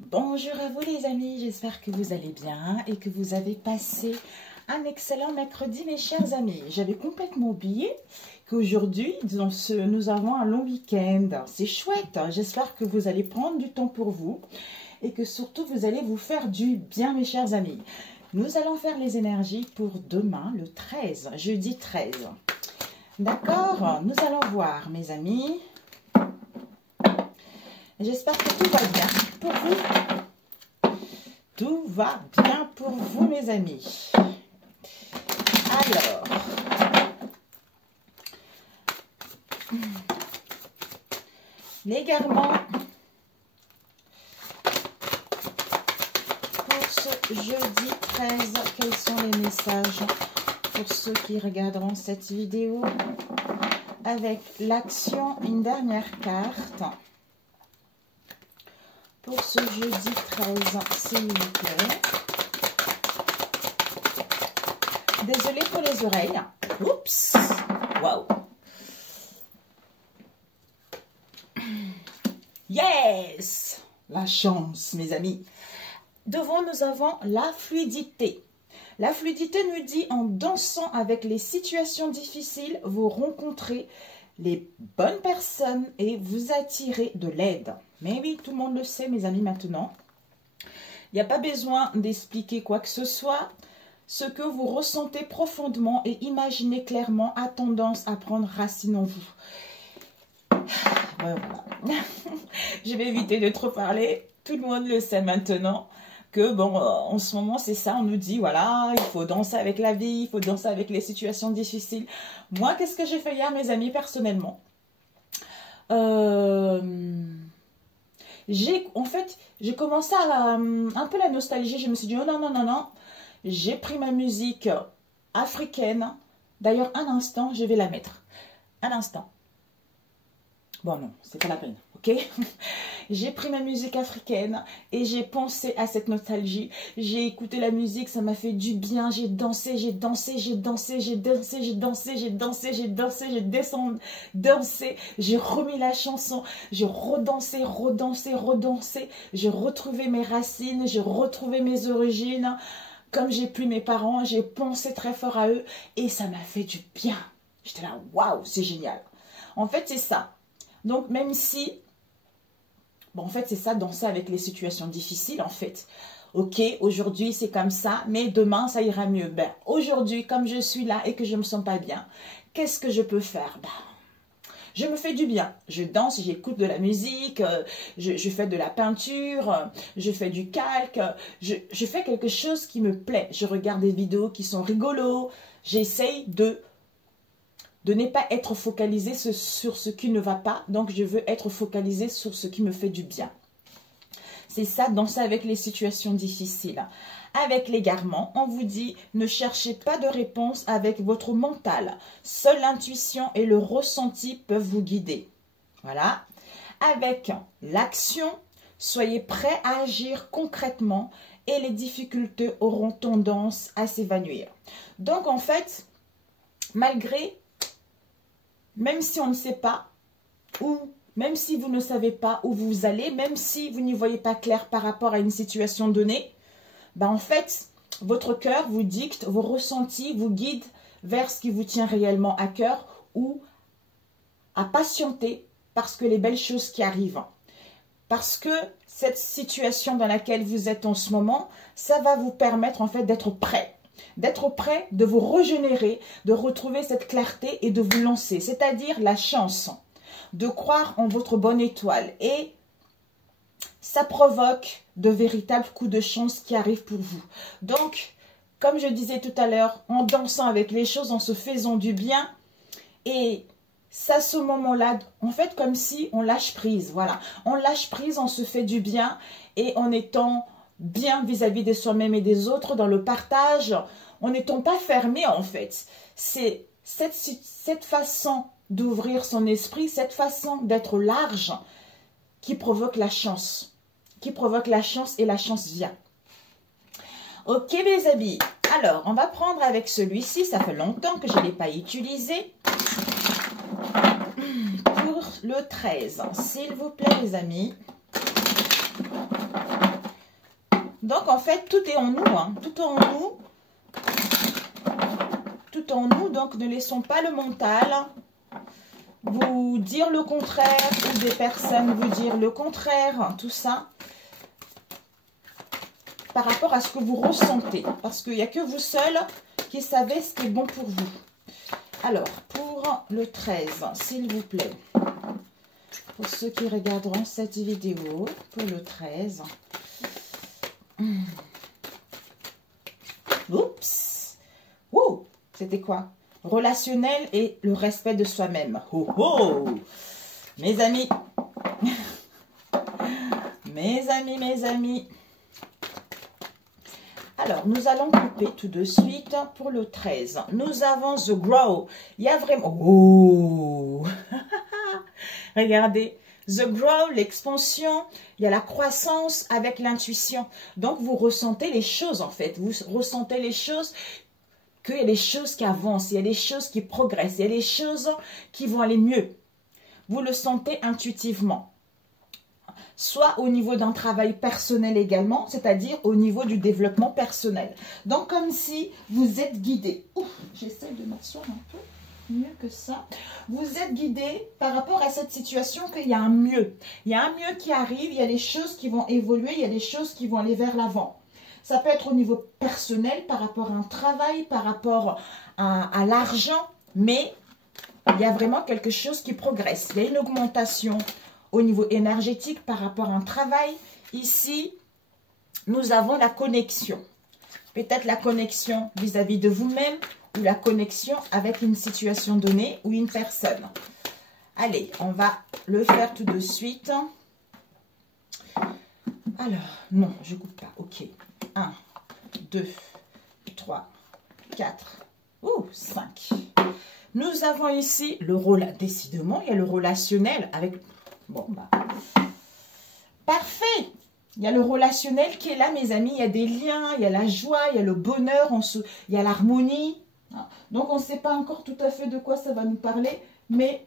Bonjour à vous les amis, j'espère que vous allez bien et que vous avez passé un excellent mercredi mes chers amis. J'avais complètement oublié qu'aujourd'hui nous avons un long week-end. C'est chouette, j'espère que vous allez prendre du temps pour vous et que surtout vous allez vous faire du bien mes chers amis. Nous allons faire les énergies pour demain le 13, jeudi 13. D'accord, nous allons voir mes amis. J'espère que tout va bien pour vous. Tout va bien pour vous, mes amis. Alors, l'égarement pour ce jeudi 13. Quels sont les messages pour ceux qui regarderont cette vidéo? Avec l'action, une dernière carte. Pour ce jeudi 13, s'il vous plaît. Désolée pour les oreilles. Oups. Waouh. Yes. La chance, mes amis. Devant, nous avons la fluidité. La fluidité nous dit, en dansant avec les situations difficiles, vous rencontrez les bonnes personnes et vous attirez de l'aide. Mais oui, tout le monde le sait, mes amis, maintenant. Il n'y a pas besoin d'expliquer quoi que ce soit. Ce que vous ressentez profondément et imaginez clairement a tendance à prendre racine en vous. Voilà. Je vais éviter de trop parler. Tout le monde le sait maintenant. Que bon, en ce moment, c'est ça, on nous dit, voilà, il faut danser avec la vie, il faut danser avec les situations difficiles. Moi, qu'est-ce que j'ai fait hier, mes amis, personnellement? En fait, j'ai commencé à un peu la nostalgie. Je me suis dit, oh non, non, non, non. J'ai pris ma musique africaine. D'ailleurs, un instant, je vais la mettre. Un instant. Bon, non, c'est pas la peine, ok? J'ai pris ma musique africaine et j'ai pensé à cette nostalgie. J'ai écouté la musique, ça m'a fait du bien. J'ai dansé, j'ai dansé, j'ai dansé, j'ai dansé, j'ai dansé, j'ai dansé, j'ai dansé, j'ai descendu, dansé. J'ai remis la chanson, j'ai redansé, redansé, redansé. J'ai retrouvé mes racines, j'ai retrouvé mes origines. Comme j'ai plus mes parents, j'ai pensé très fort à eux et ça m'a fait du bien. J'étais là, waouh, c'est génial. En fait, c'est ça. Donc, même si, bon, en fait, c'est ça, danser avec les situations difficiles, en fait. Ok, aujourd'hui, c'est comme ça, mais demain, ça ira mieux. Ben, aujourd'hui, comme je suis là et que je ne me sens pas bien, qu'est-ce que je peux faire? Ben, je me fais du bien. Je danse, j'écoute de la musique, je fais de la peinture, je fais du calque, je fais quelque chose qui me plaît. Je regarde des vidéos qui sont rigolos. J'essaye de ne pas être focalisé sur ce qui ne va pas. Donc, je veux être focalisé sur ce qui me fait du bien. C'est ça, danser avec les situations difficiles. Avec l'égarement, on vous dit, ne cherchez pas de réponse avec votre mental. Seule l'intuition et le ressenti peuvent vous guider. Voilà. Avec l'action, soyez prêts à agir concrètement et les difficultés auront tendance à s'évanouir. Donc, en fait, même si on ne sait pas, ou même si vous ne savez pas où vous allez, même si vous n'y voyez pas clair par rapport à une situation donnée, ben en fait, votre cœur vous dicte, vos ressentis vous guident vers ce qui vous tient réellement à cœur ou à patienter parce que les belles choses qui arrivent. Parce que cette situation dans laquelle vous êtes en ce moment, ça va vous permettre en fait d'être prêt. D'être prêt, de vous régénérer, de retrouver cette clarté et de vous lancer. C'est-à-dire la chance, de croire en votre bonne étoile. Et ça provoque de véritables coups de chance qui arrivent pour vous. Donc, comme je disais tout à l'heure, en dansant avec les choses, en se faisant du bien. Et ça, ce moment-là, en fait, comme si on lâche prise. Voilà, on lâche prise, on se fait du bien et en étant bien vis-à-vis de soi-même et des autres, dans le partage, en n'étant pas fermé en fait. C'est cette façon d'ouvrir son esprit, cette façon d'être large qui provoque la chance. Qui provoque la chance et la chance vient. Ok mes amis, alors on va prendre avec celui-ci, ça fait longtemps que je ne l'ai pas utilisé. Pour le 13, s'il vous plaît les amis. Donc, en fait, tout est en nous, hein. Tout est en nous. Tout en nous. Donc, ne laissons pas le mental vous dire le contraire ou des personnes vous dire le contraire. Tout ça par rapport à ce que vous ressentez. Parce qu'il n'y a que vous seul qui savez ce qui est bon pour vous. Alors, pour le 13, s'il vous plaît. Pour ceux qui regarderont cette vidéo, pour le 13. Oups. Ouh, c'était quoi? Relationnel et le respect de soi-même. Oh oh. Mes amis. Mes amis, mes amis. Alors, nous allons couper tout de suite pour le 13. Nous avons The Grow. Il y a vraiment... Oh. Regardez. The Grow, l'expansion, il y a la croissance avec l'intuition. Donc, vous ressentez les choses, en fait. Vous ressentez les choses, qu'il y a des choses qui avancent, il y a des choses qui progressent, il y a des choses qui vont aller mieux. Vous le sentez intuitivement. Soit au niveau d'un travail personnel également, c'est-à-dire au niveau du développement personnel. Donc, comme si vous êtes guidé. J'essaie de m'asseoir un peu. Mieux que ça. Vous êtes guidé par rapport à cette situation qu'il y a un mieux. Il y a un mieux qui arrive, il y a des choses qui vont évoluer, il y a des choses qui vont aller vers l'avant. Ça peut être au niveau personnel, par rapport à un travail, par rapport à l'argent, mais il y a vraiment quelque chose qui progresse. Il y a une augmentation au niveau énergétique par rapport à un travail. Ici, nous avons la connexion. Peut-être la connexion vis-à-vis de vous-même, ou la connexion avec une situation donnée ou une personne. Allez, on va le faire tout de suite. Alors, non, je ne coupe pas. Ok. 1, 2, 3, 4, 5. Nous avons ici le rôle, décidément, il y a le relationnel avec... Bon, bah... Parfait. Il y a le relationnel qui est là, mes amis. Il y a des liens, il y a la joie, il y a le bonheur, il y a l'harmonie. Donc, on ne sait pas encore tout à fait de quoi ça va nous parler, mais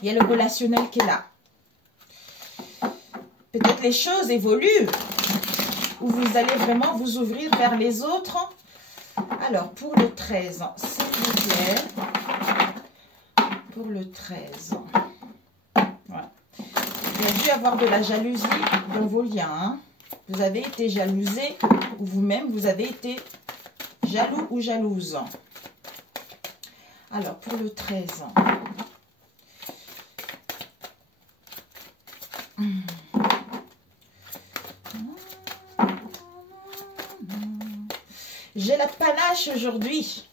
il y a le relationnel qui est là. Peut-être les choses évoluent, où vous allez vraiment vous ouvrir vers les autres. Alors, pour le 13, s'il vous plaît, pour le 13, voilà. Il y a dû avoir de la jalousie dans vos liens. Hein. Vous avez été jalousé, ou vous-même, vous avez été jaloux ou jalouse. Alors, pour le 13, j'ai la panache aujourd'hui.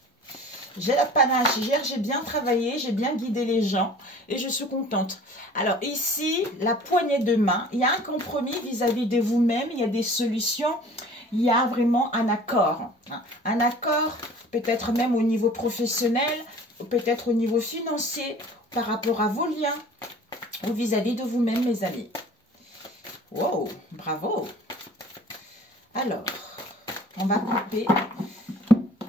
J'ai la panache. Hier, j'ai bien travaillé, j'ai bien guidé les gens et je suis contente. Alors ici, la poignée de main, il y a un compromis vis-à-vis de vous-même, il y a des solutions, il y a vraiment un accord. Un accord, peut-être même au niveau professionnel, peut-être au niveau financier, par rapport à vos liens ou vis-à-vis de vous-même, mes amis. Wow, bravo. Alors, on va couper.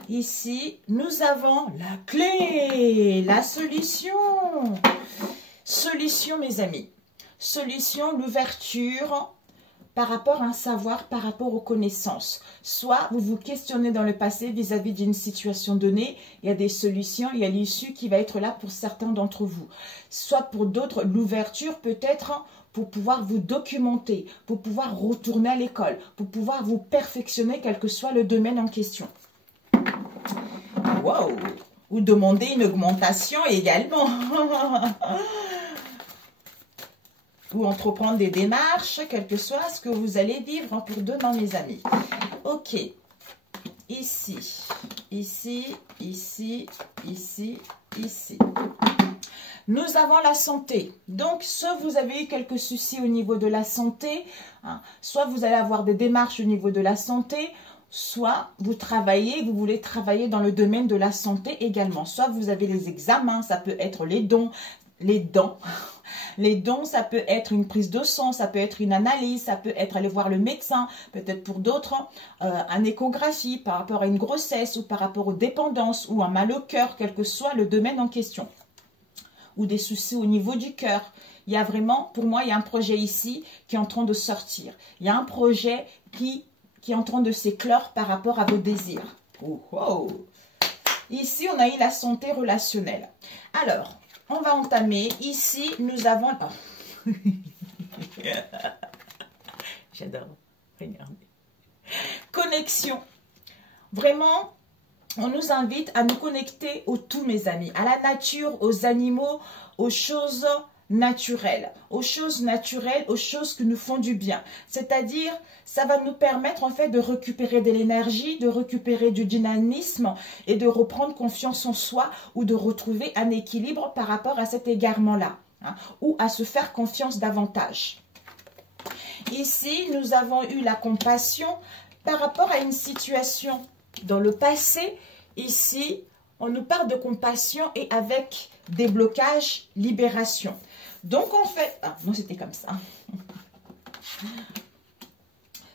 Ici, nous avons la clé, la solution. Solution, mes amis. Solution, l'ouverture par rapport à un savoir, par rapport aux connaissances. Soit vous vous questionnez dans le passé vis-à-vis d'une situation donnée, il y a des solutions, il y a l'issue qui va être là pour certains d'entre vous. Soit pour d'autres, l'ouverture peut-être pour pouvoir vous documenter, pour pouvoir retourner à l'école, pour pouvoir vous perfectionner quel que soit le domaine en question. Wow! Ou demander une augmentation également. Ou entreprendre des démarches, quel que soit ce que vous allez vivre pour demain, mes amis. Ok. Ici, ici, ici, ici, ici. Nous avons la santé. Donc, soit vous avez eu quelques soucis au niveau de la santé, hein, soit vous allez avoir des démarches au niveau de la santé, soit vous travaillez, vous voulez travailler dans le domaine de la santé également. Soit vous avez les examens, ça peut être les dons, les dents. Les dons, ça peut être une prise de sang, ça peut être une analyse, ça peut être aller voir le médecin, peut-être pour d'autres, une échographie par rapport à une grossesse ou par rapport aux dépendances ou un mal au cœur, quel que soit le domaine en question. Ou des soucis au niveau du cœur. Il y a vraiment, pour moi, il y a un projet ici qui est en train de sortir. Il y a un projet qui qui est en train de s'éclore par rapport à vos désirs. Oh, oh. Ici, on a eu la santé relationnelle. Alors, on va entamer. Ici, nous avons... Oh. J'adore. Regardez. Connexion. Vraiment, on nous invite à nous connecter aux tous, mes amis. À la nature, aux animaux, aux choses naturelles. Aux choses naturelles, aux choses qui nous font du bien. C'est-à-dire, ça va nous permettre en fait de récupérer de l'énergie, de récupérer du dynamisme et de reprendre confiance en soi ou de retrouver un équilibre par rapport à cet égarement-là. Hein, ou à se faire confiance davantage. Ici, nous avons eu la compassion par rapport à une situation dans le passé. Ici, on nous parle de compassion et avec déblocage, libération. Donc, en fait... Ah, non, c'était comme ça.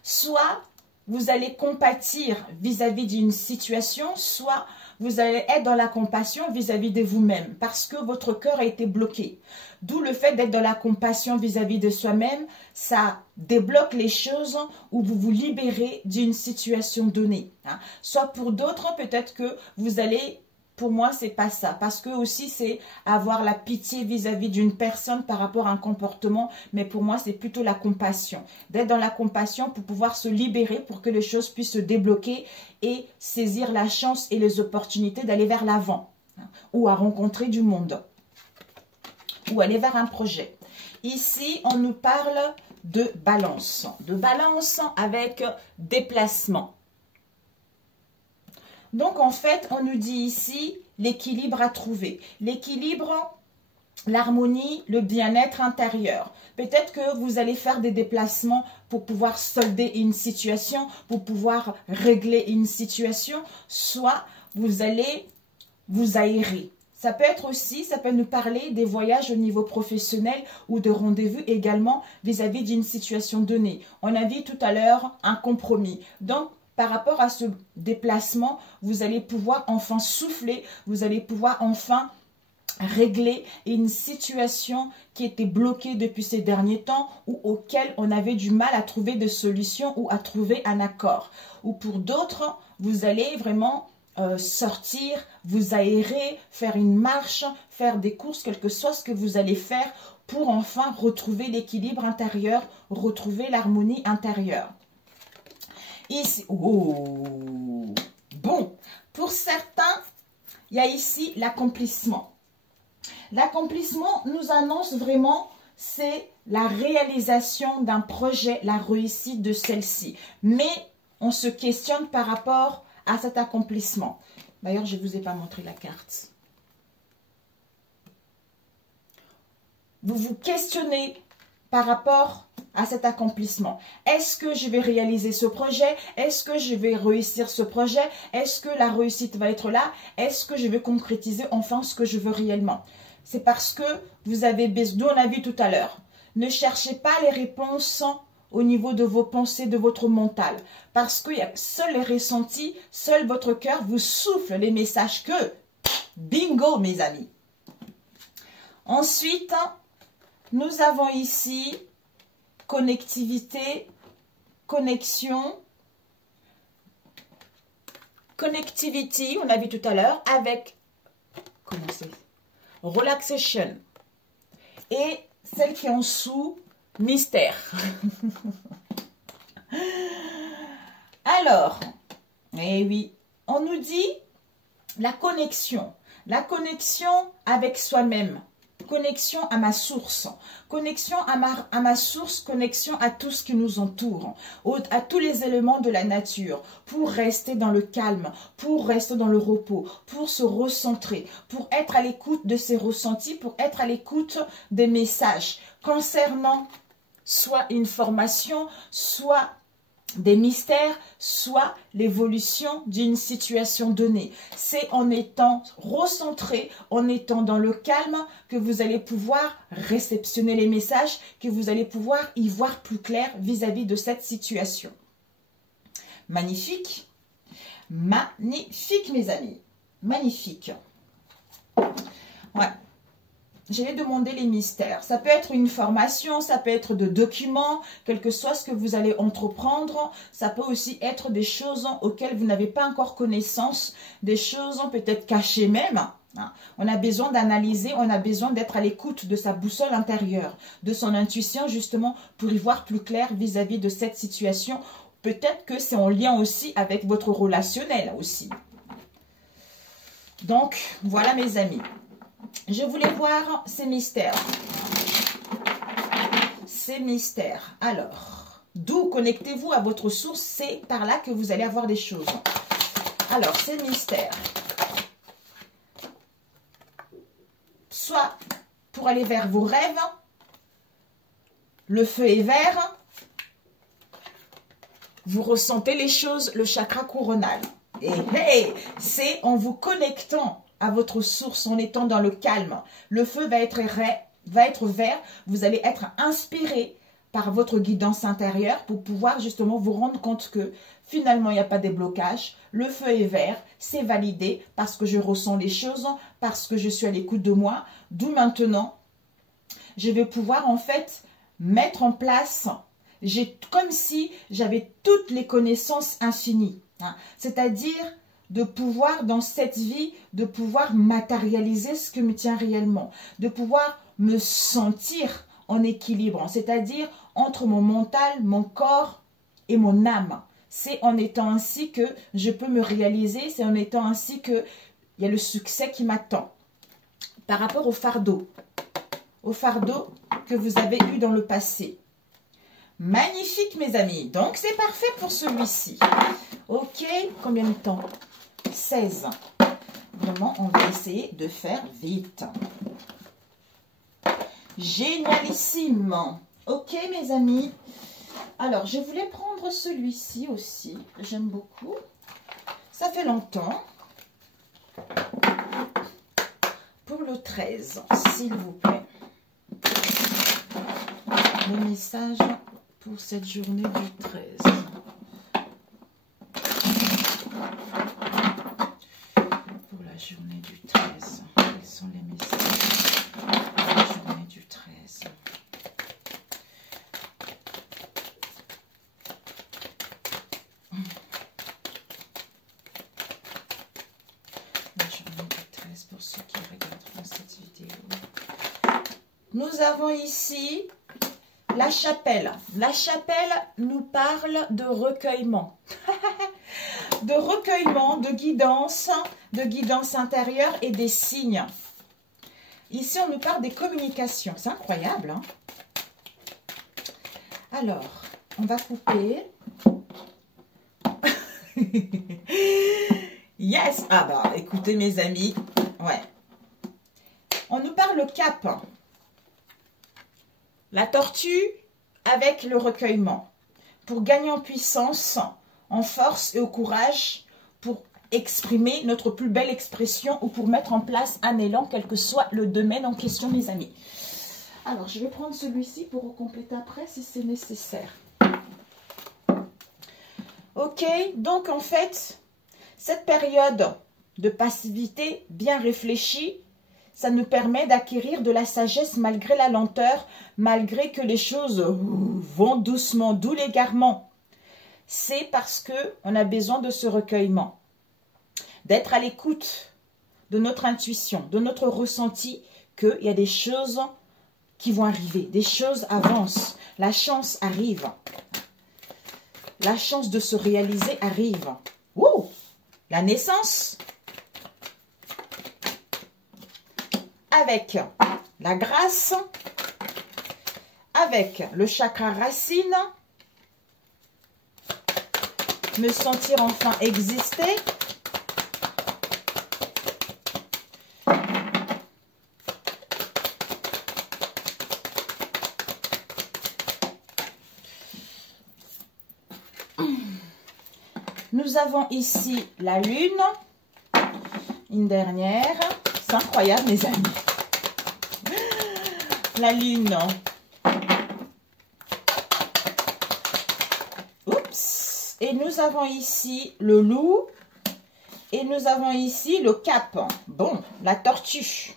Soit vous allez compatir vis-à-vis d'une situation, soit vous allez être dans la compassion vis-à-vis de vous-même parce que votre cœur a été bloqué. D'où le fait d'être dans la compassion vis-à-vis de soi-même, ça débloque les choses où vous vous libérez d'une situation donnée. Hein. Soit pour d'autres, peut-être que vous allez... Pour moi, c'est pas ça. Parce que aussi, c'est avoir la pitié vis-à-vis d'une personne par rapport à un comportement. Mais pour moi, c'est plutôt la compassion. D'être dans la compassion pour pouvoir se libérer, pour que les choses puissent se débloquer et saisir la chance et les opportunités d'aller vers l'avant. Hein, ou à rencontrer du monde. Ou aller vers un projet. Ici, on nous parle de balance. De balance avec déplacement. Donc, en fait, on nous dit ici l'équilibre à trouver. L'équilibre, l'harmonie, le bien-être intérieur. Peut-être que vous allez faire des déplacements pour pouvoir solder une situation, pour pouvoir régler une situation. Soit vous allez vous aérer. Ça peut être aussi, ça peut nous parler des voyages au niveau professionnel ou de rendez-vous également vis-à-vis d'une situation donnée. On a dit tout à l'heure un compromis. Donc, par rapport à ce déplacement, vous allez pouvoir enfin souffler, vous allez pouvoir enfin régler une situation qui était bloquée depuis ces derniers temps ou auquel on avait du mal à trouver de solutions ou à trouver un accord. Ou pour d'autres, vous allez vraiment sortir, vous aérer, faire une marche, faire des courses, quel que soit ce que vous allez faire pour enfin retrouver l'équilibre intérieur, retrouver l'harmonie intérieure. Ici, oh, bon, pour certains, il y a ici l'accomplissement. L'accomplissement nous annonce vraiment, c'est la réalisation d'un projet, la réussite de celle-ci. Mais on se questionne par rapport à cet accomplissement. D'ailleurs, je ne vous ai pas montré la carte. Vous vous questionnez par rapport à cet accomplissement. Est-ce que je vais réaliser ce projet? Est-ce que je vais réussir ce projet? Est-ce que la réussite va être là? Est-ce que je vais concrétiser enfin ce que je veux réellement? C'est parce que vous avez besoin, d'où on a vu tout à l'heure. Ne cherchez pas les réponses au niveau de vos pensées, de votre mental. Parce que seuls les ressentis, seul votre cœur vous souffle les messages que, bingo mes amis. Ensuite, nous avons ici connectivité, connexion, connectivity, on a vu tout à l'heure, avec, comment c'est, relaxation. Et celle qui est en dessous, mystère. Alors, eh oui, on nous dit la connexion avec soi-même. Connexion à ma source, connexion à ma source, connexion à tout ce qui nous entoure, à tous les éléments de la nature, pour rester dans le calme, pour rester dans le repos, pour se recentrer, pour être à l'écoute de ses ressentis, pour être à l'écoute des messages concernant soit une formation, soit des mystères, soit l'évolution d'une situation donnée. C'est en étant recentré, en étant dans le calme, que vous allez pouvoir réceptionner les messages, que vous allez pouvoir y voir plus clair vis-à-vis de cette situation. Magnifique. Magnifique, mes amis. Magnifique. Ouais. j'allais demander les mystères. Ça peut être une formation, ça peut être de documents, quel que soit ce que vous allez entreprendre. Ça peut aussi être des choses auxquelles vous n'avez pas encore connaissance, des choses peut-être cachées même. On a besoin d'analyser, on a besoin d'être à l'écoute de sa boussole intérieure, de son intuition justement pour y voir plus clair vis-à-vis de cette situation. Peut-être que c'est en lien aussi avec votre relationnel aussi. Donc, voilà mes amis. Je voulais voir ces mystères. Ces mystères. Alors, d'où connectez-vous à votre source? C'est par là que vous allez avoir des choses. Alors, ces mystères. Soit pour aller vers vos rêves, le feu est vert, vous ressentez les choses, le chakra coronal. Et hey, c'est en vous connectant à votre source, en étant dans le calme. Le feu va être vert, vous allez être inspiré par votre guidance intérieure pour pouvoir justement vous rendre compte que finalement il n'y a pas de blocage. Le feu est vert, c'est validé parce que je ressens les choses, parce que je suis à l'écoute de moi. D'où maintenant, je vais pouvoir en fait mettre en place, comme si j'avais toutes les connaissances infinies. C'est-à-dire de pouvoir dans cette vie, de pouvoir matérialiser ce que me tient réellement, de pouvoir me sentir en équilibre, c'est-à-dire entre mon mental, mon corps et mon âme. C'est en étant ainsi que je peux me réaliser, c'est en étant ainsi que il y a le succès qui m'attend. Par rapport au fardeau que vous avez eu dans le passé. Magnifique mes amis, donc c'est parfait pour celui-ci. Ok, combien de temps? 16. Vraiment, on va essayer de faire vite. Génialissime. Ok mes amis. Alors, je voulais prendre celui-ci aussi. J'aime beaucoup. Ça fait longtemps. Pour le 13, s'il vous plaît. Le message pour cette journée du 13. Pour la journée du 13. Quels sont les messages pour la journée du 13? La journée du 13 pour ceux qui regarderont cette vidéo. Nous avons ici la chapelle. La chapelle nous parle de recueillement. De recueillement, de guidance intérieure et des signes. Ici, on nous parle des communications. C'est incroyable, hein? Alors, on va couper. Yes! Ah bah, écoutez mes amis. Ouais. On nous parle cap. La tortue avec le recueillement. Pour gagner en puissance, en force et au courage, pour exprimer notre plus belle expression ou pour mettre en place un élan, quel que soit le domaine en question, mes amis. Alors, je vais prendre celui-ci pour compléter après si c'est nécessaire. Ok, donc en fait, cette période de passivité bien réfléchie, ça nous permet d'acquérir de la sagesse malgré la lenteur, malgré que les choses vont doucement, d'où l'égarement. C'est parce qu'on a besoin de ce recueillement, d'être à l'écoute de notre intuition, de notre ressenti, qu'il y a des choses qui vont arriver, des choses avancent, la chance arrive, la chance de se réaliser arrive. Ouh, la naissance avec la grâce, avec le chakra racine, me sentir enfin exister. Nous avons ici la lune, une dernière. C'est incroyable mes amis. La lune. Oups. Et nous avons ici le loup. Et nous avons ici le cap. Bon, la tortue.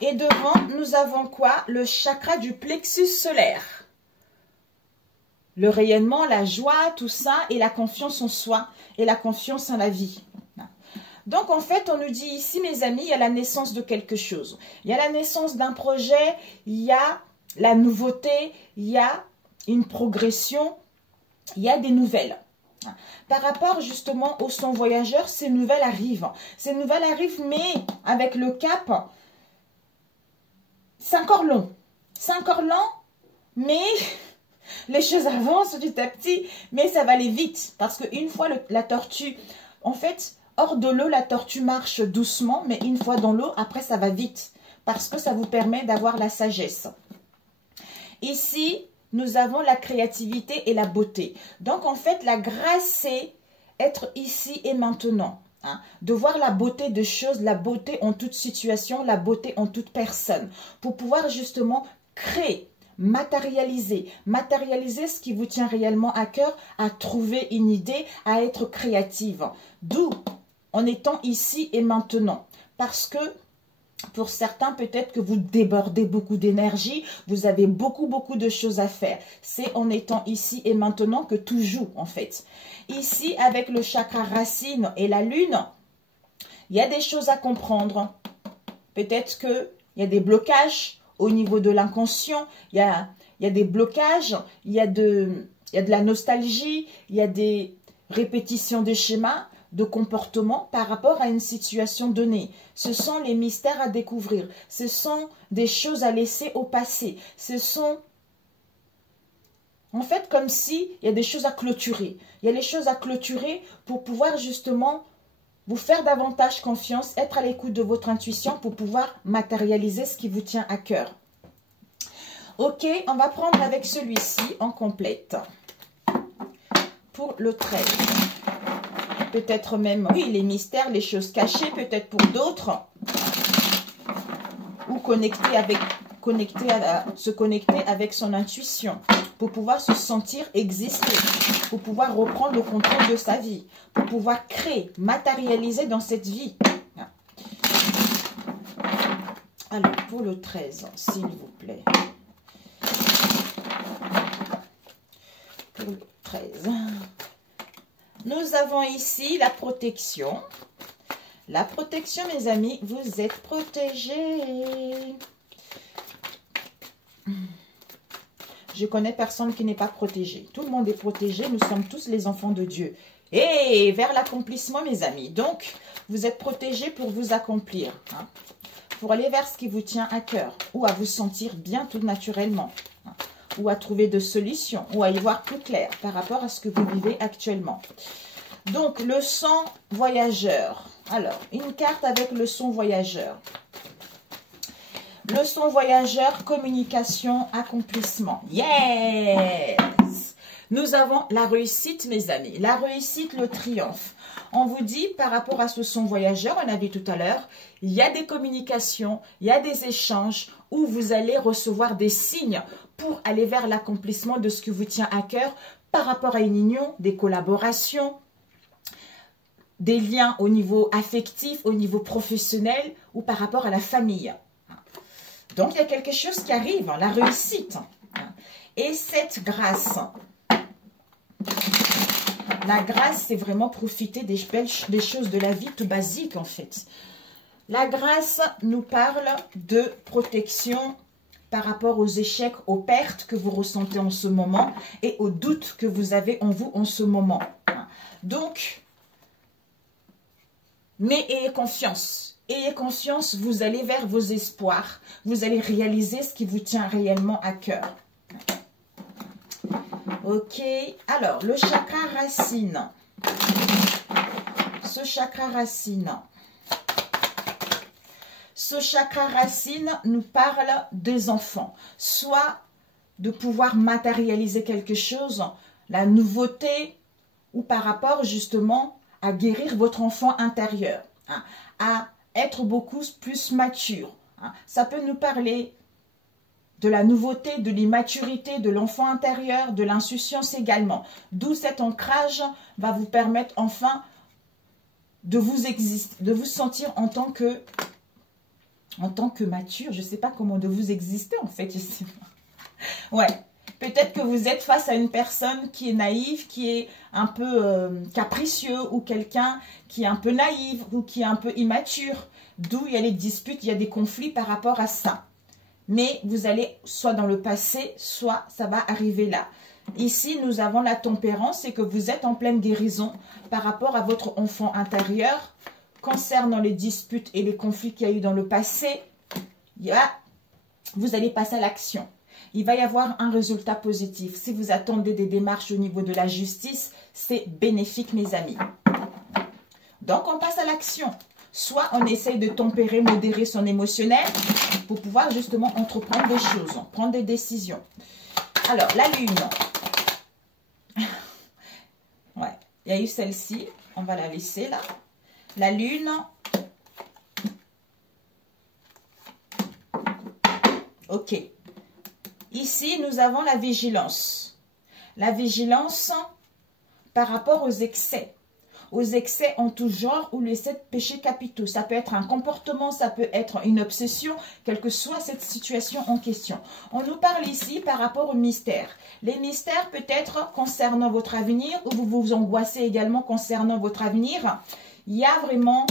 Et devant, nous avons quoi? Le chakra du plexus solaire. Le rayonnement, la joie, tout ça, et la confiance en soi, et la confiance en la vie. Donc, en fait, on nous dit ici, mes amis, il y a la naissance de quelque chose. Il y a la naissance d'un projet, il y a la nouveauté, il y a une progression, il y a des nouvelles. Par rapport justement au son voyageur, ces nouvelles arrivent. Ces nouvelles arrivent, mais avec le cap, c'est encore long. C'est encore lent, mais les choses avancent petit à petit, mais ça va aller vite. Parce qu'une fois la tortue, en fait, hors de l'eau, la tortue marche doucement, mais une fois dans l'eau, après ça va vite. Parce que ça vous permet d'avoir la sagesse. Ici, nous avons la créativité et la beauté. Donc, en fait, la grâce, c'est être ici et maintenant. Hein, de voir la beauté de choses, la beauté en toute situation, la beauté en toute personne. Pour pouvoir justement créer, matérialiser ce qui vous tient réellement à cœur, à trouver une idée, à être créative. D'où, en étant ici et maintenant. Parce que, pour certains, peut-être que vous débordez beaucoup d'énergie, vous avez beaucoup de choses à faire. C'est en étant ici et maintenant que tout joue, en fait. Ici, avec le chakra racine et la lune, il y a des choses à comprendre. Peut-être qu'il y a des blocages au niveau de l'inconscient, il y a des blocages, il y a de la nostalgie, il y a des répétitions de schémas, de comportement par rapport à une situation donnée. Ce sont les mystères à découvrir. Ce sont des choses à laisser au passé. Ce sont, en fait, comme si il y a des choses à clôturer. Il y a les choses à clôturer pour pouvoir justement vous faire davantage confiance, être à l'écoute de votre intuition pour pouvoir matérialiser ce qui vous tient à cœur. Ok, on va prendre avec celui-ci en complète. Pour le 13. Peut-être même, oui, les mystères, les choses cachées, peut-être pour d'autres. Ou se connecter avec son intuition. Pour pouvoir se sentir exister. Pour pouvoir reprendre le contrôle de sa vie. Pour pouvoir créer, matérialiser dans cette vie. Alors, pour le 13, s'il vous plaît. Pour le 13. Nous avons ici la protection. La protection, mes amis, vous êtes protégés. Je connais personne qui n'est pas protégé. Tout le monde est protégé. Nous sommes tous les enfants de Dieu. Et vers l'accomplissement, mes amis. Donc, vous êtes protégés pour vous accomplir. Hein, pour aller vers ce qui vous tient à cœur. Ou à vous sentir bien tout naturellement. Hein, ou à trouver de solutions. Ou à y voir plus clair par rapport à ce que vous vivez actuellement. Donc, le son voyageur. Alors, une carte avec le son voyageur. Le son voyageur, communication, accomplissement. Yes! Nous avons la réussite, mes amis. La réussite, le triomphe. On vous dit, par rapport à ce son voyageur, on a vu tout à l'heure, il y a des communications, il y a des échanges où vous allez recevoir des signes pour aller vers l'accomplissement de ce qui vous tient à cœur par rapport à une union, des collaborations, des liens au niveau affectif, au niveau professionnel ou par rapport à la famille. Donc, il y a quelque chose qui arrive, la réussite. Et cette grâce, la grâce, c'est vraiment profiter des choses de la vie tout basique, en fait. La grâce nous parle de protection par rapport aux échecs, aux pertes que vous ressentez en ce moment et aux doutes que vous avez en vous en ce moment. Donc, mais ayez confiance. Ayez confiance, vous allez vers vos espoirs. Vous allez réaliser ce qui vous tient réellement à cœur. Ok. Alors, le chakra racine. Ce chakra racine. Ce chakra racine nous parle des enfants. Soit de pouvoir matérialiser quelque chose, la nouveauté, ou par rapport justement à guérir votre enfant intérieur, hein, à être beaucoup plus mature. Hein. Ça peut nous parler de la nouveauté, de l'immaturité, de l'enfant intérieur, de l'insouciance également. D'où cet ancrage va vous permettre enfin de vous sentir en tant que en tant que mature. Je ne sais pas comment de vous exister en fait ici. Ouais, peut-être que vous êtes face à une personne qui est naïve, qui est un peu capricieux, ou quelqu'un qui est un peu naïf ou qui est un peu immature. D'où il y a les disputes, il y a des conflits par rapport à ça. Mais vous allez soit dans le passé, soit ça va arriver là. Ici, nous avons la tempérance, c'est que vous êtes en pleine guérison par rapport à votre enfant intérieur. Concernant les disputes et les conflits qu'il y a eu dans le passé, vous allez passer à l'action. Il va y avoir un résultat positif. Si vous attendez des démarches au niveau de la justice, c'est bénéfique, mes amis. Donc, on passe à l'action. Soit on essaye de tempérer, modérer son émotionnel pour pouvoir justement entreprendre des choses, prendre des décisions. Alors, la lune. Ouais, il y a eu celle-ci. On va la laisser là. La lune. Ok. Ici, nous avons la vigilance. La vigilance par rapport aux excès. Aux excès en tout genre ou les 7 péchés capitaux. Ça peut être un comportement, ça peut être une obsession, quelle que soit cette situation en question. On nous parle ici par rapport aux mystères. Les mystères peut-être concernant votre avenir, ou vous vous angoissez également concernant votre avenir. Il y a vraiment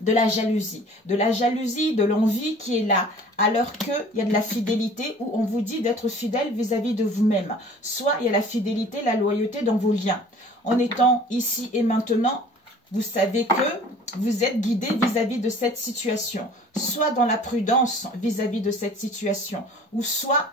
de la jalousie, de l'envie qui est là, alors qu'il y a de la fidélité où on vous dit d'être fidèle vis-à-vis de vous-même. Soit il y a la fidélité, la loyauté dans vos liens. En étant ici et maintenant, vous savez que vous êtes guidé vis-à-vis de cette situation. Soit dans la prudence vis-à-vis de cette situation, ou soit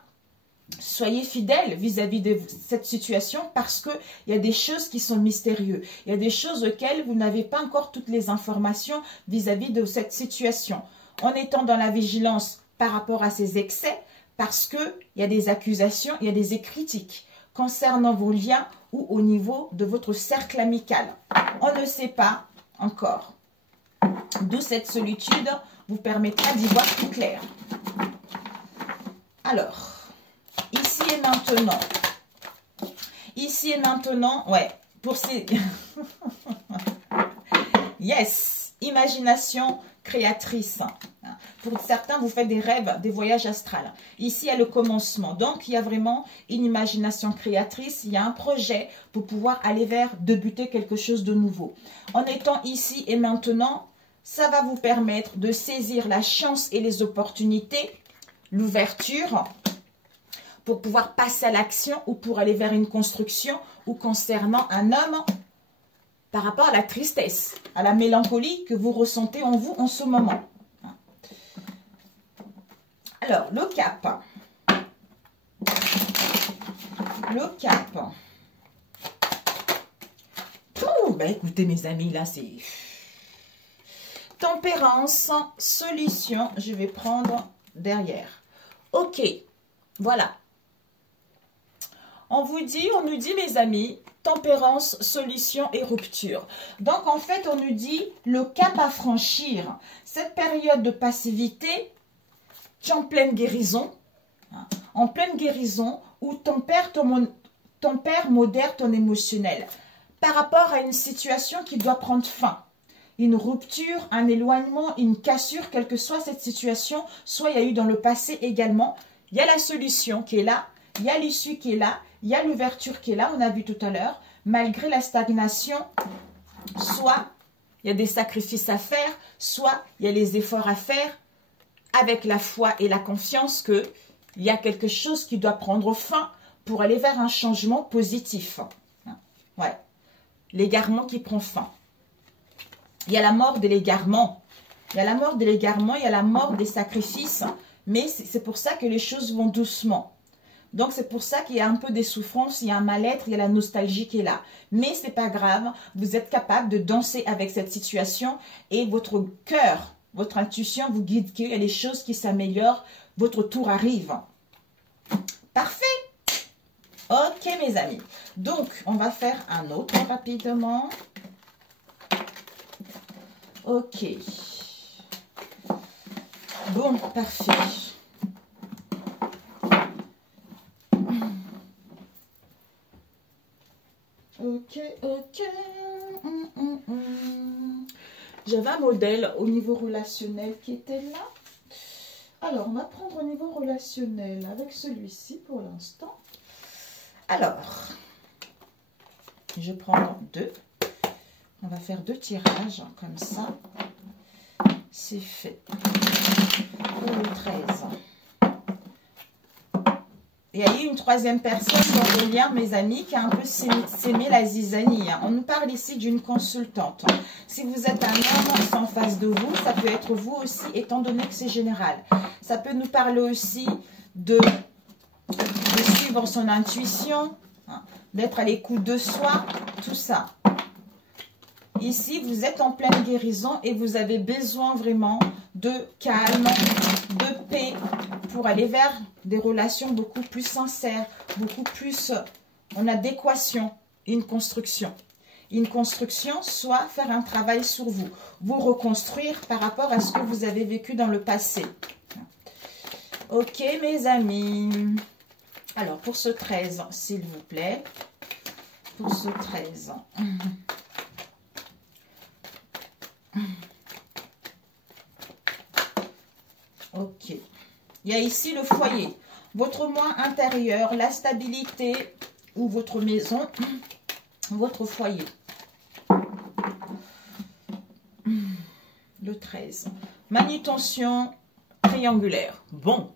soyez fidèles vis-à-vis de cette situation parce qu'il y a des choses qui sont mystérieuses. Il y a des choses auxquelles vous n'avez pas encore toutes les informations vis-à-vis de cette situation. En étant dans la vigilance par rapport à ces excès, parce qu'il y a des accusations, il y a des critiques concernant vos liens ou au niveau de votre cercle amical. On ne sait pas encore. D'où cette solitude vous permettra d'y voir plus clair. Alors, ici et maintenant, ouais, pour ces... yes, imagination créatrice. Pour certains, vous faites des rêves, des voyages astrales. Ici, il y a le commencement. Donc, il y a vraiment une imagination créatrice. Il y a un projet pour pouvoir aller vers, débuter quelque chose de nouveau. En étant ici et maintenant, ça va vous permettre de saisir la chance et les opportunités, l'ouverture, pour pouvoir passer à l'action ou pour aller vers une construction ou concernant un homme par rapport à la tristesse, à la mélancolie que vous ressentez en vous en ce moment. Alors, le cap. Le cap. Ben écoutez mes amis, là c'est... Tempérance, solution, je vais prendre derrière. Ok, voilà. On nous dit mes amis, tempérance, solution et rupture. Donc en fait, on nous dit le cap à franchir. Cette période de passivité, tu es en pleine guérison. En pleine guérison où ton père modère ton émotionnel. Par rapport à une situation qui doit prendre fin. Une rupture, un éloignement, une cassure, quelle que soit cette situation, soit il y a eu dans le passé également. Il y a la solution qui est là, il y a l'issue qui est là, il y a l'ouverture qui est là, on a vu tout à l'heure. Malgré la stagnation, soit il y a des sacrifices à faire, soit il y a les efforts à faire, avec la foi et la confiance qu'il y a quelque chose qui doit prendre fin pour aller vers un changement positif. Ouais. L'égarement qui prend fin. Il y a la mort de l'égarement. Il y a la mort de l'égarement, il y a la mort des sacrifices. Mais c'est pour ça que les choses vont doucement. Donc, c'est pour ça qu'il y a un peu des souffrances, il y a un mal-être, il y a la nostalgie qui est là. Mais ce n'est pas grave, vous êtes capable de danser avec cette situation et votre cœur, votre intuition vous guide qu'il y a des choses qui s'améliorent, votre tour arrive. Parfait. Ok, mes amis. Donc, on va faire un autre rapidement. Ok. Bon, parfait. Ok, ok. J'avais un modèle au niveau relationnel qui était là. Alors, on va prendre au niveau relationnel avec celui-ci pour l'instant. Alors, je prends 2. On va faire 2 tirages, comme ça. C'est fait. Pour le 13. Il y a eu une 3e personne dans le lien, mes amis, qui a un peu sémé la zizanie. On nous parle ici d'une consultante. Si vous êtes un homme en face de vous, ça peut être vous aussi, étant donné que c'est général. Ça peut nous parler aussi de suivre son intuition, d'être à l'écoute de soi, tout ça. Ici, vous êtes en pleine guérison et vous avez besoin vraiment de calme, de paix pour aller vers des relations beaucoup plus sincères, beaucoup plus en adéquation, une construction. Une construction, soit faire un travail sur vous, vous reconstruire par rapport à ce que vous avez vécu dans le passé. Ok, mes amis. Alors, pour ce 13, s'il vous plaît. Pour ce 13. Ok. Il y a ici le foyer. Votre moi intérieur, la stabilité ou votre maison, votre foyer. Le 13. Manutention triangulaire. Bon.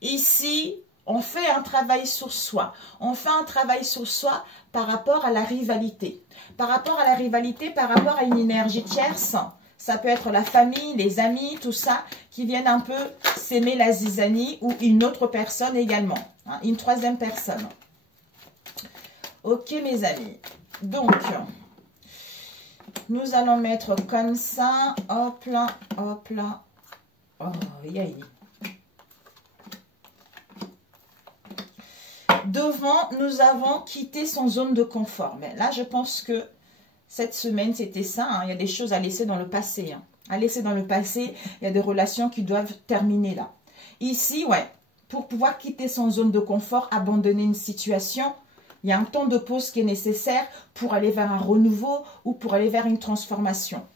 Ici, on fait un travail sur soi. On fait un travail sur soi par rapport à la rivalité. Par rapport à la rivalité, par rapport à une énergie tierce. Ça peut être la famille, les amis, tout ça, qui viennent un peu s'aimer la zizanie ou une autre personne également. Hein, une 3e personne. Ok, mes amis. Donc, nous allons mettre comme ça. Hop là, hop là. Oh, aïe. Devant, nous avons quitté son zone de confort. Mais là, je pense que cette semaine, c'était ça. Hein. Il y a des choses à laisser dans le passé. Hein. À laisser dans le passé, il y a des relations qui doivent terminer là. Ici, ouais, pour pouvoir quitter son zone de confort, abandonner une situation, il y a un temps de pause qui est nécessaire pour aller vers un renouveau ou pour aller vers une transformation.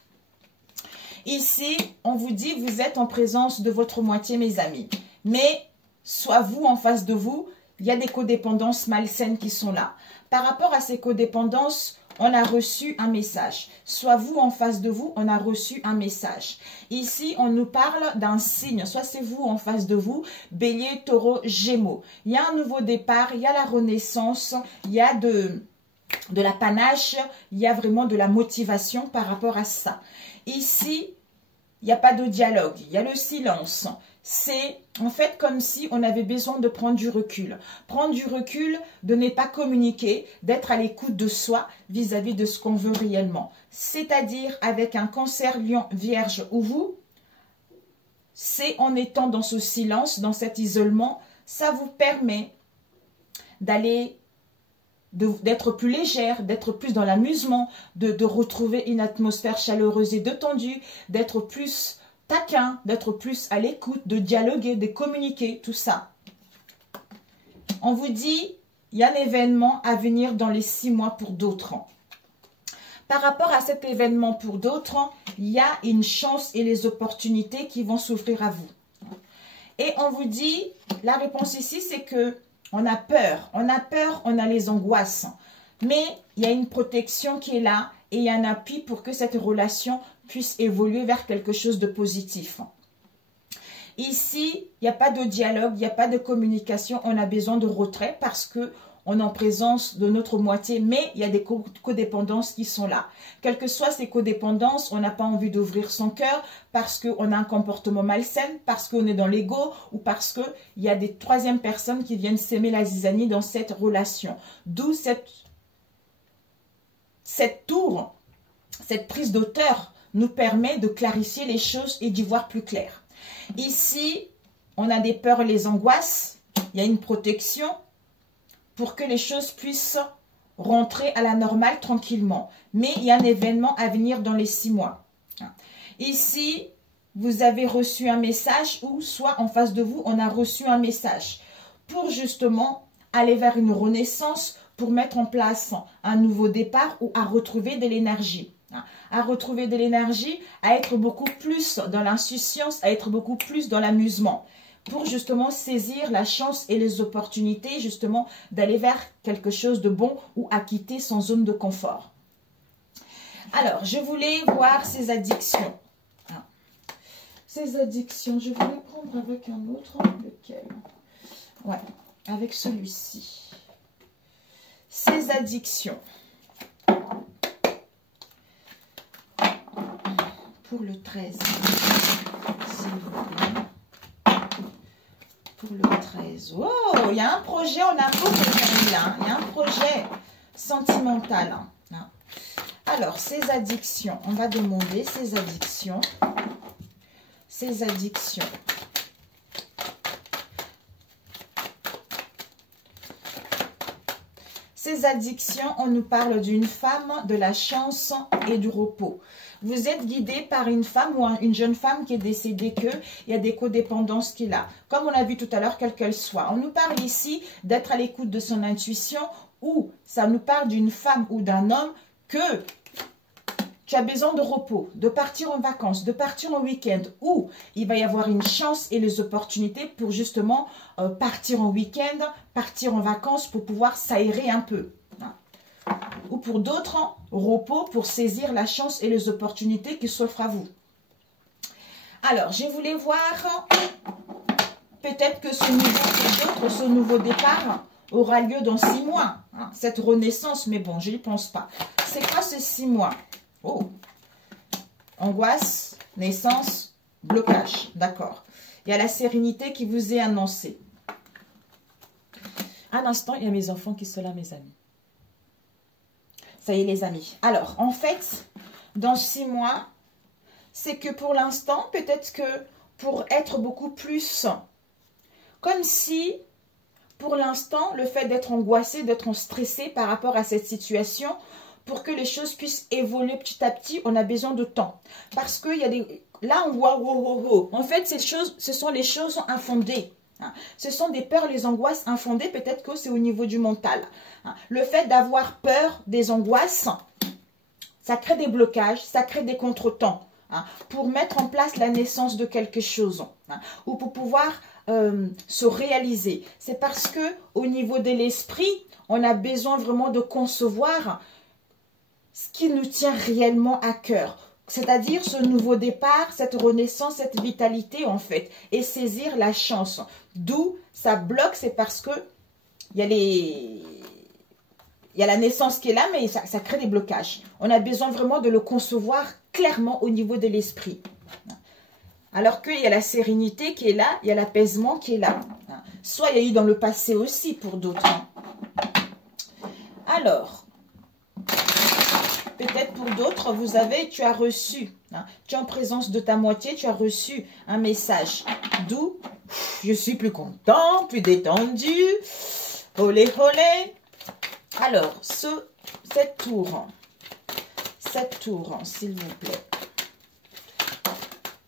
Ici, on vous dit, vous êtes en présence de votre moitié, mes amis. Mais, soit vous en face de vous, il y a des codépendances malsaines qui sont là. Par rapport à ces codépendances, on a reçu un message. Soit vous en face de vous, on a reçu un message. Ici, on nous parle d'un signe. Soit c'est vous en face de vous, Bélier, Taureau, Gémeaux. Il y a un nouveau départ, il y a la renaissance, il y a de la panache, il y a vraiment de la motivation par rapport à ça. Ici, il n'y a pas de dialogue, il y a le silence. C'est en fait comme si on avait besoin de prendre du recul. Prendre du recul, de ne pas communiquer, d'être à l'écoute de soi vis-à-vis de ce qu'on veut réellement. C'est-à-dire avec un Cancer, Lion, Vierge ou vous, c'est en étant dans ce silence, dans cet isolement, ça vous permet d'aller, d'être plus légère, d'être plus dans l'amusement, de retrouver une atmosphère chaleureuse et détendue, d'être plus taquin, d'être plus à l'écoute, de dialoguer, de communiquer, tout ça. On vous dit, il y a un événement à venir dans les 6 mois pour d'autres. Par rapport à cet événement pour d'autres, il y a une chance et les opportunités qui vont s'offrir à vous. Et on vous dit, la réponse ici, c'est que on a peur, on a les angoisses. Mais il y a une protection qui est là et il y a un appui pour que cette relation puisse évoluer vers quelque chose de positif. Ici, il n'y a pas de dialogue, il n'y a pas de communication, on a besoin de retrait parce qu'on est en présence de notre moitié, mais il y a des codépendances qui sont là. Quelles que soient ces codépendances, on n'a pas envie d'ouvrir son cœur parce qu'on a un comportement malsain, parce qu'on est dans l'ego ou parce qu'il y a des 3e personnes qui viennent s'aimer la zizanie dans cette relation. D'où cette tour, cette prise d'auteur nous permet de clarifier les choses et d'y voir plus clair. Ici, on a des peurs et les angoisses. Il y a une protection pour que les choses puissent rentrer à la normale tranquillement. Mais il y a un événement à venir dans les 6 mois. Ici, vous avez reçu un message ou soit en face de vous, on a reçu un message pour justement aller vers une renaissance, pour mettre en place un nouveau départ ou à retrouver de l'énergie. à retrouver de l'énergie, à être beaucoup plus dans l'insouciance, à être beaucoup plus dans l'amusement, pour justement saisir la chance et les opportunités, justement, d'aller vers quelque chose de bon ou à quitter son zone de confort. Alors, je voulais voir ces addictions. Ces addictions, je voulais prendre avec un autre. Lequel? Ouais, avec celui-ci. Ces addictions. Pour le 13. S'il vous plaît. Pour le 13. Oh, il y a un projet en impôt, les amis. Il y a un projet sentimental. Alors, ces addictions. On va demander ces addictions. Ces addictions. Ces addictions, on nous parle d'une femme, de la chance et du repos. Vous êtes guidé par une femme ou une jeune femme qui est décédée il y a des codépendances qu'il a. Comme on a vu tout à l'heure, quelle qu'elle soit. On nous parle ici d'être à l'écoute de son intuition, ou ça nous parle d'une femme ou d'un homme que tu as besoin de repos, de partir en vacances, de partir en week-end, où il va y avoir une chance et les opportunités pour justement partir en week-end, partir en vacances pour pouvoir s'aérer un peu. Ou pour d'autres, repos pour saisir la chance et les opportunités qui s'offrent à vous. Alors, je voulais voir, peut-être que ce nouveau départ aura lieu dans 6 mois. Cette renaissance, mais bon, je n'y pense pas. C'est quoi ce 6 mois? Oh, angoisse, naissance, blocage, d'accord. Il y a la sérénité qui vous est annoncée. Un instant, il y a mes enfants qui sont là, mes amis. Ça y est, les amis. Alors, en fait, dans 6 mois, c'est que pour l'instant, peut-être que pour être beaucoup plus, comme si, pour l'instant, le fait d'être angoissé, d'être stressé par rapport à cette situation, pour que les choses puissent évoluer petit à petit, on a besoin de temps. Parce qu'il y a des... Là, on voit... En fait, ces choses, ce sont les choses infondées. Ce sont des peurs, les angoisses infondées. Peut-être que c'est au niveau du mental. Le fait d'avoir peur des angoisses, ça crée des blocages, ça crée des contretemps. Pour mettre en place la naissance de quelque chose. Ou pour pouvoir se réaliser. C'est parce que au niveau de l'esprit, on a besoin vraiment de concevoir ce qui nous tient réellement à cœur, c'est-à-dire ce nouveau départ, cette renaissance, cette vitalité en fait, et saisir la chance. D'où ça bloque, c'est parce que il y a la naissance qui est là, mais ça crée des blocages. On a besoin vraiment de le concevoir clairement au niveau de l'esprit. Alors qu'il y a la sérénité qui est là, il y a l'apaisement qui est là. Soit il y a eu dans le passé aussi pour d'autres. Alors, peut-être pour d'autres, tu as reçu, tu es en présence de ta moitié, tu as reçu un message. D'où, je suis plus content, plus détendu, olé olé. Alors, cette tour, s'il vous plaît.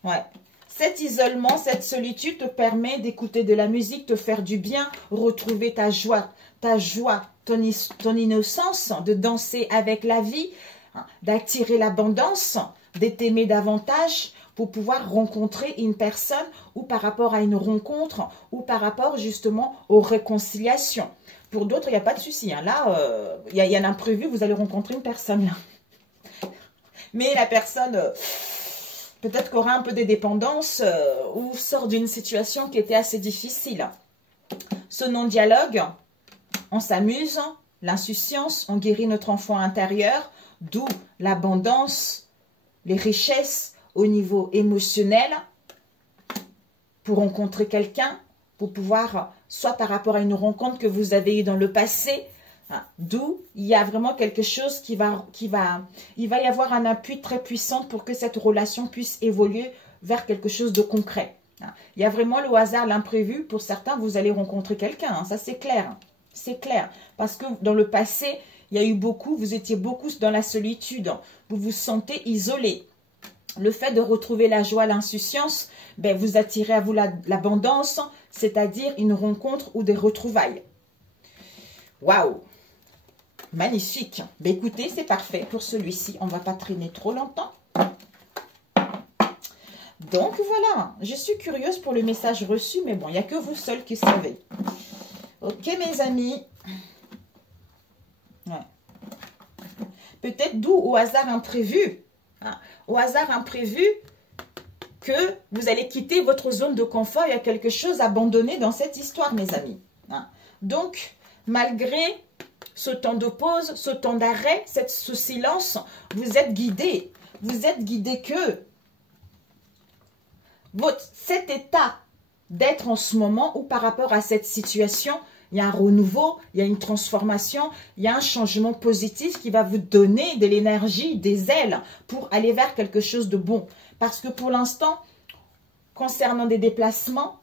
Ouais. Cet isolement, cette solitude te permet d'écouter de la musique, te faire du bien, retrouver ta joie, ton innocence, de danser avec la vie, d'attirer l'abondance, de t'aimer davantage pour pouvoir rencontrer une personne ou par rapport à une rencontre ou par rapport justement aux réconciliations. Pour d'autres, il n'y a pas de souci. Là, il y a un imprévu, vous allez rencontrer une personne là. Mais la personne... peut-être qu'aura un peu des dépendances ou sort d'une situation qui était assez difficile. Ce non-dialogue, on s'amuse, l'insouciance, on guérit notre enfant intérieur, d'où l'abondance, les richesses au niveau émotionnel pour rencontrer quelqu'un, pour pouvoir, soit par rapport à une rencontre que vous avez eue dans le passé, d'où il y a vraiment quelque chose il va y avoir un appui très puissant pour que cette relation puisse évoluer vers quelque chose de concret. Il y a vraiment le hasard, l'imprévu. Pour certains, vous allez rencontrer quelqu'un, ça c'est clair. C'est clair, parce que dans le passé, il y a eu beaucoup, vous étiez beaucoup dans la solitude, vous vous sentez isolé. Le fait de retrouver la joie, l'insouciance, vous attirez à vous l'abondance, c'est-à-dire une rencontre ou des retrouvailles. Waouh! Magnifique. Ben, écoutez, c'est parfait pour celui-ci. On ne va pas traîner trop longtemps. Donc, voilà. Je suis curieuse pour le message reçu, mais bon, il n'y a que vous seul qui savez. Ok, mes amis. Ouais. Peut-être d'où au hasard imprévu. Hein, au hasard imprévu que vous allez quitter votre zone de confort. Il y a quelque chose abandonné dans cette histoire, mes amis. Hein. Donc, malgré ce temps de pause, ce temps d'arrêt, ce silence, vous êtes guidé. Vous êtes guidé que cet état d'être en ce moment ou par rapport à cette situation, il y a un renouveau, il y a une transformation, il y a un changement positif qui va vous donner de l'énergie, des ailes pour aller vers quelque chose de bon. Parce que pour l'instant, concernant des déplacements,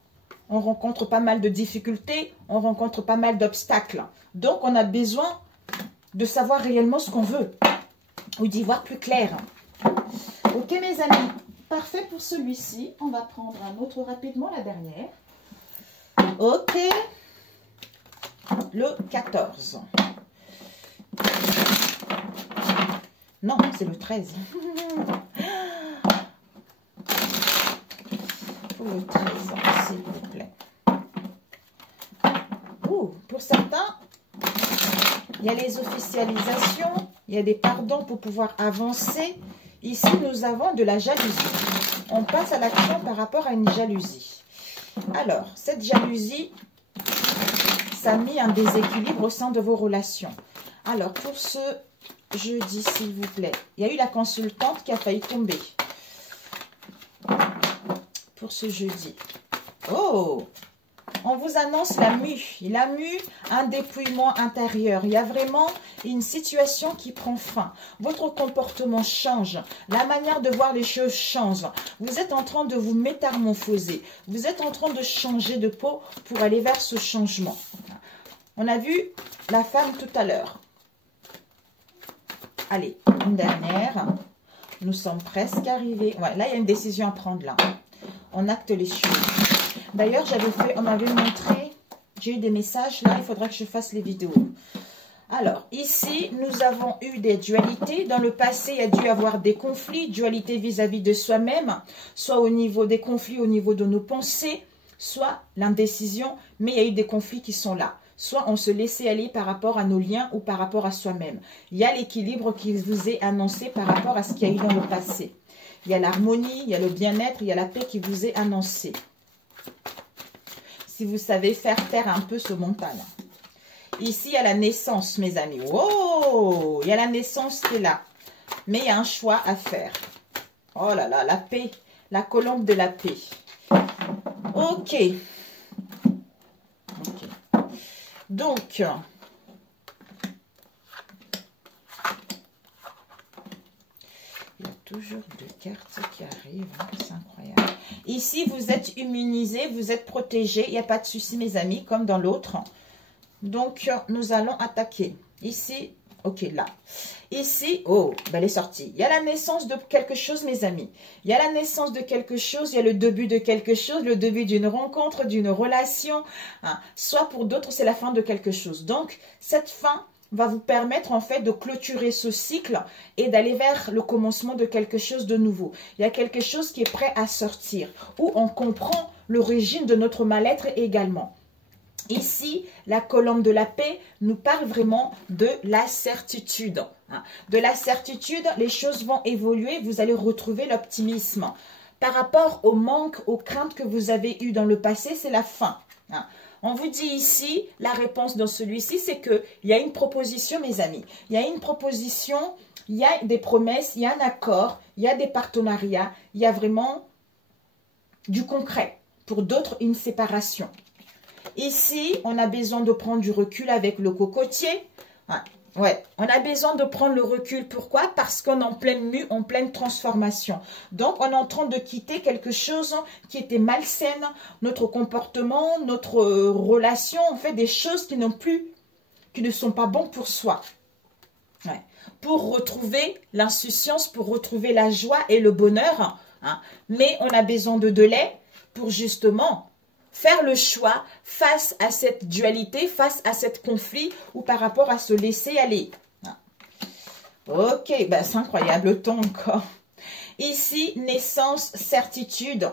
on rencontre pas mal de difficultés, on rencontre pas mal d'obstacles. Donc, on a besoin de savoir réellement ce qu'on veut ou d'y voir plus clair. Ok, mes amis, parfait pour celui-ci. On va prendre un autre rapidement, la dernière. Ok, le 14. Non, c'est le 13. Le 13, s'il vous plaît. Pour certains, il y a les officialisations, il y a des pardons pour pouvoir avancer. Ici, nous avons de la jalousie. On passe à l'action par rapport à une jalousie. Alors, cette jalousie, ça a mis un déséquilibre au sein de vos relations. Alors, pour ce jeudi, s'il vous plaît, il y a eu la consultante qui a failli tomber. Pour ce jeudi. Oh! On vous annonce la mue. La mue, un dépouillement intérieur. Il y a vraiment une situation qui prend fin. Votre comportement change. La manière de voir les choses change. Vous êtes en train de vous métamorphoser. Vous êtes en train de changer de peau pour aller vers ce changement. On a vu la femme tout à l'heure. Allez, une dernière. Nous sommes presque arrivés. Ouais, là, il y a une décision à prendre là. On acte les choses. D'ailleurs, on m'avait montré, j'ai eu des messages, là, il faudra que je fasse les vidéos. Alors, ici, nous avons eu des dualités. Dans le passé, il y a dû y avoir des conflits, dualité vis-à-vis de soi-même, soit au niveau des conflits, au niveau de nos pensées, soit l'indécision, mais il y a eu des conflits qui sont là. Soit on se laissait aller par rapport à nos liens ou par rapport à soi-même. Il y a l'équilibre qui vous est annoncé par rapport à ce qu'il y a eu dans le passé. Il y a l'harmonie, il y a le bien-être, il y a la paix qui vous est annoncée. Si vous savez faire taire un peu ce mental. Ici, il y a la naissance, mes amis. Oh, il y a la naissance qui est là. Mais il y a un choix à faire. Oh là là, la paix. La colombe de la paix. Ok. Ok. Donc, il y a toujours deux cartes qui arrivent. Hein, c'est incroyable. Ici, vous êtes immunisé, vous êtes protégé. Il n'y a pas de souci, mes amis, comme dans l'autre. Donc, nous allons attaquer. Ici, ok, là. Ici, oh, ben elle est sortie. Il y a la naissance de quelque chose, mes amis. Il y a la naissance de quelque chose, il y a le début de quelque chose, le début d'une rencontre, d'une relation. Hein. Soit pour d'autres, c'est la fin de quelque chose. Donc, cette fin va vous permettre en fait de clôturer ce cycle et d'aller vers le commencement de quelque chose de nouveau. Il y a quelque chose qui est prêt à sortir, où on comprend l'origine de notre mal-être également. Ici, la colombe de la paix nous parle vraiment de la certitude. De la certitude, les choses vont évoluer, vous allez retrouver l'optimisme. Par rapport au manque, aux craintes que vous avez eues dans le passé, c'est la fin. On vous dit ici, la réponse dans celui-ci, c'est qu'il y a une proposition, mes amis. Il y a une proposition, il y a des promesses, il y a un accord, il y a des partenariats, il y a vraiment du concret. Pour d'autres, une séparation. Ici, on a besoin de prendre du recul avec le cocotier. Ouais, on a besoin de prendre le recul. Pourquoi? Parce qu'on est en pleine mue, en pleine transformation. Donc, on est en train de quitter quelque chose qui était malsaine. Notre comportement, notre relation, on fait des choses qui ne sont pas bonnes pour soi. Ouais. Pour retrouver l'insouciance, pour retrouver la joie et le bonheur. Mais on a besoin de lait pour justement faire le choix face à cette dualité, face à cet conflit ou par rapport à se laisser aller. Ok, ben c'est incroyable, le temps encore. Ici, naissance, certitude.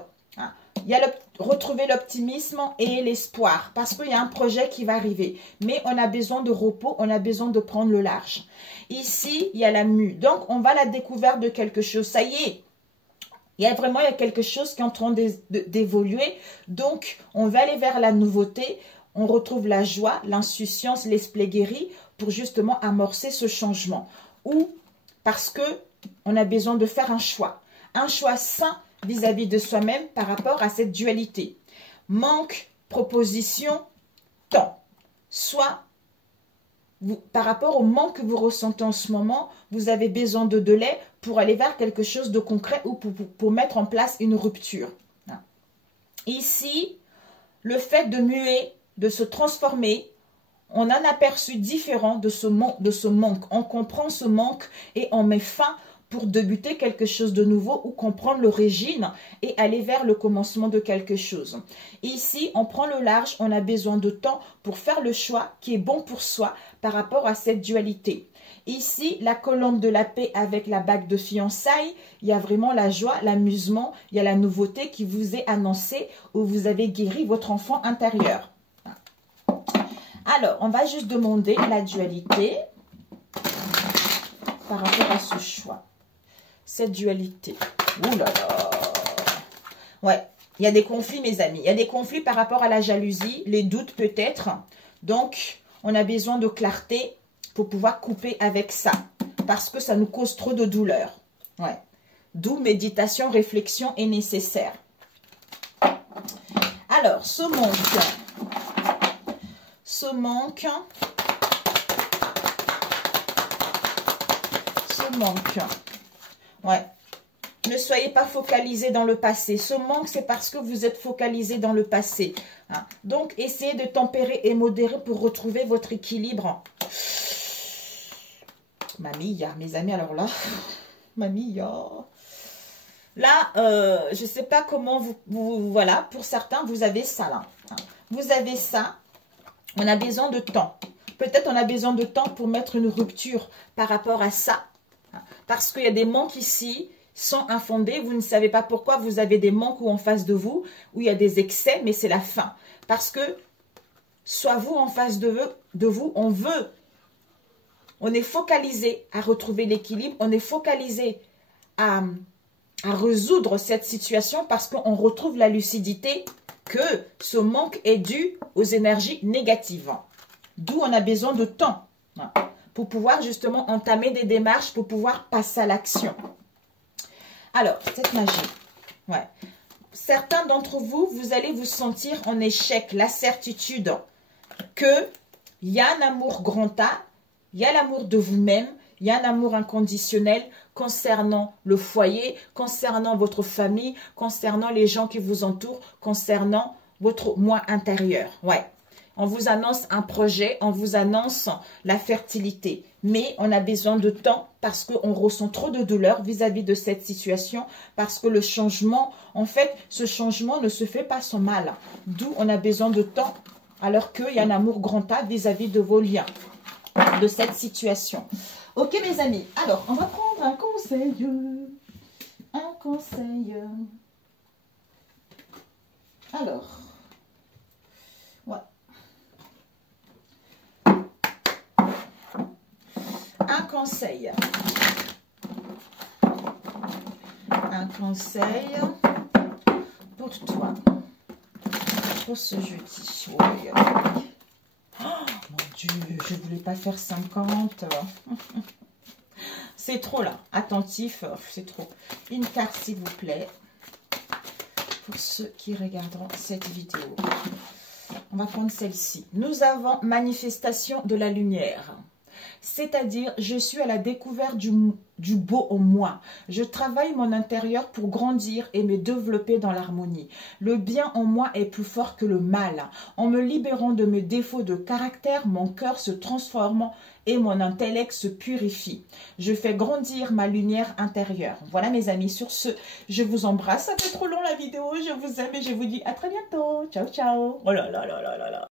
Il y a retrouver l'optimisme et l'espoir parce qu'il y a un projet qui va arriver. Mais on a besoin de repos, on a besoin de prendre le large. Ici, il y a la mue. Donc, on va à la découverte de quelque chose. Ça y est, il y a quelque chose qui est en train d'évoluer. Donc, on va aller vers la nouveauté. On retrouve la joie, l'insouciance, l'esprit guéri pour justement amorcer ce changement. Ou parce que on a besoin de faire un choix sain vis-à-vis de soi-même par rapport à cette dualité. Manque, proposition, temps. Soit, par rapport au manque que vous ressentez en ce moment, vous avez besoin de délai pour aller vers quelque chose de concret ou pour mettre en place une rupture. Ici, le fait de muer, de se transformer, on a un aperçu différent de ce manque. On comprend ce manque et on met fin pour débuter quelque chose de nouveau ou comprendre l'origine et aller vers le commencement de quelque chose. Ici, on prend le large, on a besoin de temps pour faire le choix qui est bon pour soi par rapport à cette dualité. Ici, la colombe de la paix avec la bague de fiançailles, il y a vraiment la joie, l'amusement, il y a la nouveauté qui vous est annoncée où vous avez guéri votre enfant intérieur. Alors, on va juste demander la dualité par rapport à ce choix. Cette dualité. Ouh là là. Ouais, il y a des conflits, mes amis. Il y a des conflits par rapport à la jalousie, les doutes peut-être. Donc, on a besoin de clarté pour pouvoir couper avec ça. Parce que ça nous cause trop de douleur. Ouais. D'où méditation, réflexion est nécessaire. Alors, ce manque. Ouais. Ne soyez pas focalisé dans le passé. Ce manque, c'est parce que vous êtes focalisé dans le passé. Donc, essayez de tempérer et modérer pour retrouver votre équilibre. Mamilla, mes amis, alors là, mamilla. Là, je ne sais pas comment voilà, pour certains, vous avez ça là. Vous avez ça. On a besoin de temps. Peut-être on a besoin de temps pour mettre une rupture par rapport à ça. Parce qu'il y a des manques ici, sans infondés. Vous ne savez pas pourquoi vous avez des manques ou en face de vous, où il y a des excès, mais c'est la fin. Parce que, soit vous en face de vous, on est focalisé à retrouver l'équilibre, on est focalisé à résoudre cette situation parce qu'on retrouve la lucidité que ce manque est dû aux énergies négatives. D'où on a besoin de temps pour pouvoir justement entamer des démarches, pour pouvoir passer à l'action. Alors, cette magie. Ouais. Certains d'entre vous, vous allez vous sentir en échec, la certitude qu'il y a un amour grand A, il y a l'amour de vous-même, il y a un amour inconditionnel concernant le foyer, concernant votre famille, concernant les gens qui vous entourent, concernant votre moi intérieur. Ouais. On vous annonce un projet, on vous annonce la fertilité. Mais on a besoin de temps parce qu'on ressent trop de douleur vis-à-vis de cette situation. Parce que le changement, en fait, ce changement ne se fait pas sans mal. D'où on a besoin de temps alors qu'il y a un amour grand A vis-à-vis de vos liens, de cette situation. Ok mes amis, alors on va prendre un conseil. Un conseil. Alors, ouais. Un conseil. Un conseil pour toi. Pour ce jeudi. Oui. Oh mon Dieu, je ne voulais pas faire 50. C'est trop là. Attentif, c'est trop. Une carte s'il vous plaît. Pour ceux qui regarderont cette vidéo. On va prendre celle-ci. Nous avons manifestation de la lumière. C'est-à-dire, je suis à la découverte du beau en moi. Je travaille mon intérieur pour grandir et me développer dans l'harmonie. Le bien en moi est plus fort que le mal. En me libérant de mes défauts de caractère, mon cœur se transforme et mon intellect se purifie. Je fais grandir ma lumière intérieure. Voilà mes amis, sur ce, je vous embrasse. Ça fait trop long la vidéo, je vous aime et je vous dis à très bientôt. Ciao, ciao. Oh là là là là là là.